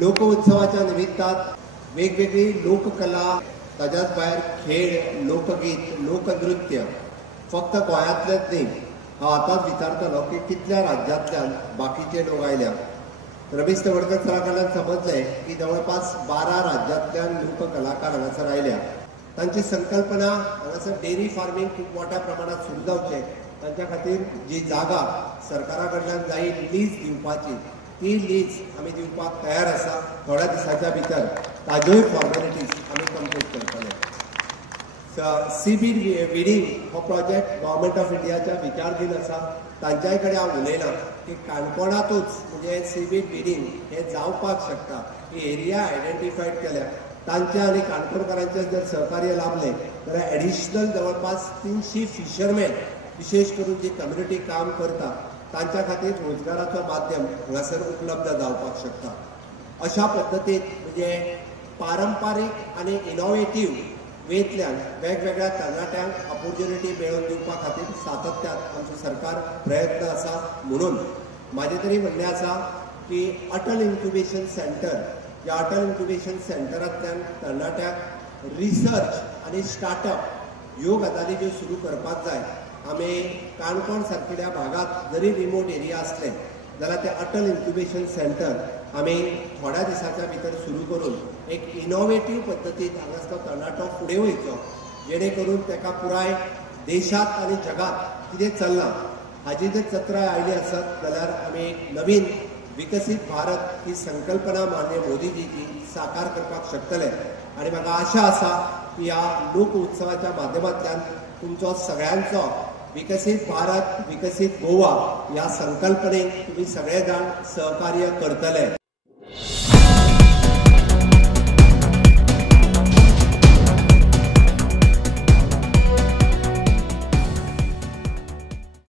लोक उत्सवाच्या निमित्तात वेगवेगळी लोककला, ताच्याच भायर खेळ, लोकगीत, लोकनृत्य फक्त गोंयांतलेच न्ही। हांव आतांच विचारतलो की कितल्या राज्यांतल्यान बाकीचे लोक आयल्या। रमेश तवडकर सरा कडल्यान समजलें की जवळपास 12 राज्यांतल्यान लोककलाकार हांगासर आयल्या। तांची संकल्पना हांगासर डेरी फार्मिंग खूब मोठ्या प्रमाणात सुरू जावचें, तांच्या खातीर जी जागा सरकारा कडल्यान जायी लीज दिवपाची, ती लीज आमी दिवपाक तयार आसा। थोड्या दिसांच्या भितर ताज्योय फॉर्मेलिटीज आमी कंप्लीट करतले। सीबीड विडींग हो प्रोजेक्ट गव्हर्मेंट ऑफ इंडियाच्या विचारधीन आसा। तांच्याय कडेन हांव उलयलां की काणकोणातूच म्हणजे सीबीड विडींग हे जावपाक शकता। ही एरिया आयडेंटिफायड केल्या, तांचे आनी काणकोणकारांचे जर सहकार्य लाभलें जाल्यार एडिशनल जवळपास 300 फिशरमॅन, विशेष करून जी कम्युनिटी काम करता तांच्या खातीर रोजगाराचो माध्यम हांगासर उपलब्ध जावपाक शकता। अशा पद्दतीन म्हणजे पारंपारीक आनी इनोवेटीव वेतल्यान वेगवेगळ्या तरणाट्यांक ऑपॉर्च्युनिटी मेळोवन दिवपा खातीर सातत्यान आमचो सरकार प्रयत्न आसा। म्हणून म्हाजें तरी म्हणणें आसा की अटल इन्क्युबेशन सेंटर, ह्या अटल इन्क्युबेशन सेंटरांतल्यान तरणाट्यांक रिसर्च आनी स्टार्टअप ह्यो गजाली ज्यो सुरू करपाक जाय। आमी काणकोण सारकिल्या भागात जरी रिमोट एरिया असले जाल्यार ते अटल इन्क्युबेशन सेंटर आमी थोड्या दिसांच्या भितर सुरू करून एक इनोवेटीव पद्दतीन हांगासलो तरणाटो फुडें वयचो, जेणे करून ताका पुराय देशांत आनी जगात कितें चल्लां हाची जर चत्राय आयली आसत जाल्यार आमी एक नवीन विकसीत भारत ही संकल्पना माननीय मोदीजीची साकार करपाक शकतले। आनी म्हाका आशा आसा की ह्या लोक उत्सवाच्या माध्यमांतल्यान तुमचो सगळ्यांचो विकसीत भारत, विकसीत गोवा ह्या संकल्पनेक तुम्ही सगळे जाण सहकार्य करतले।